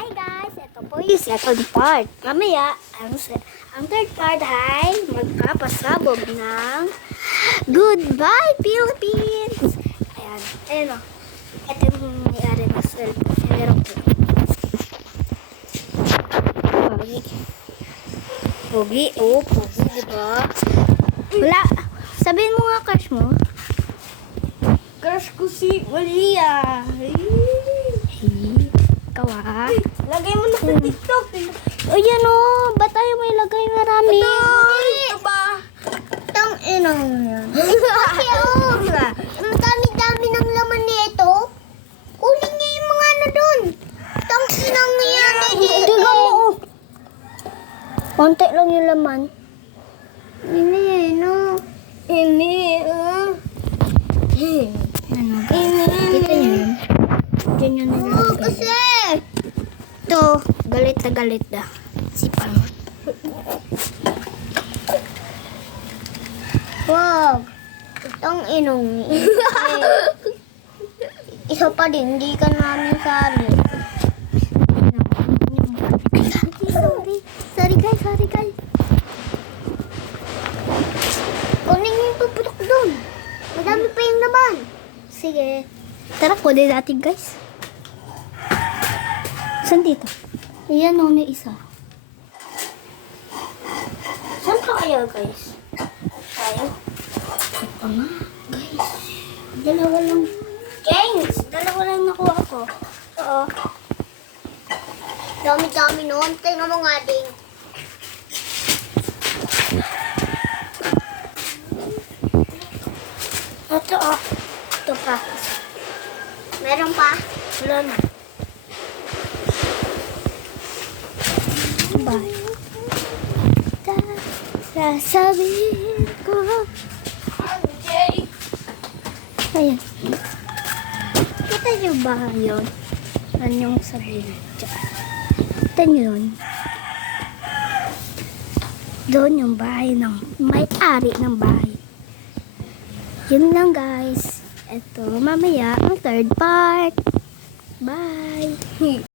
Hi guys, ito po yung second part. Mamaya, ang third part ay magpapasabog ng Goodbye Philippines! Ayan, ayun o. Ito yung may-ari ng cellphone. Meron po. Pogi. Pogi, pogi, diba? Wala. Sabihin mo nga crush mo. Crush ko si Malia. Ikaw ah. Lagay mo na sa TikTok. O yan o. Ba't tayo may lagay marami? Ito ba? Tang inang yan. Kasi ang dami-dami ng laman nito. Kunin niya yung mga ano dun. Tang inang yan. Tiga mo. Konti lang yung laman. Ini, no. Ini. Ano? Kita niyo yun? Diyan yun nilalagay. Kasi. Ito, galit na galit na. Sipang. Wow. Itong inong. Isa pa din, hindi ka namin sali. Sorry guys, sorry guys. Kunin niyo yung tuputok doon. Madami pa yung laman. Sige. Tara, kunin natin guys. Saan dito? Ayan o, may isa. Saan ka kaya guys? Tayo? Ito nga, guys. Dalawa lang. James! Dalawa lang nakuha ko. Oo. Dami-dami noon. Tingnan mo nga din. Ito oh. Ito pa. Meron pa? Wala na. Bye. Sasabihin ko. Ayan. Kita niyo ba yun? Ano yung sabihin? Kita niyo yun? Doon yung bahay ng may-ari ng bahay. Yun lang guys. Ito mamaya ang third part. Bye.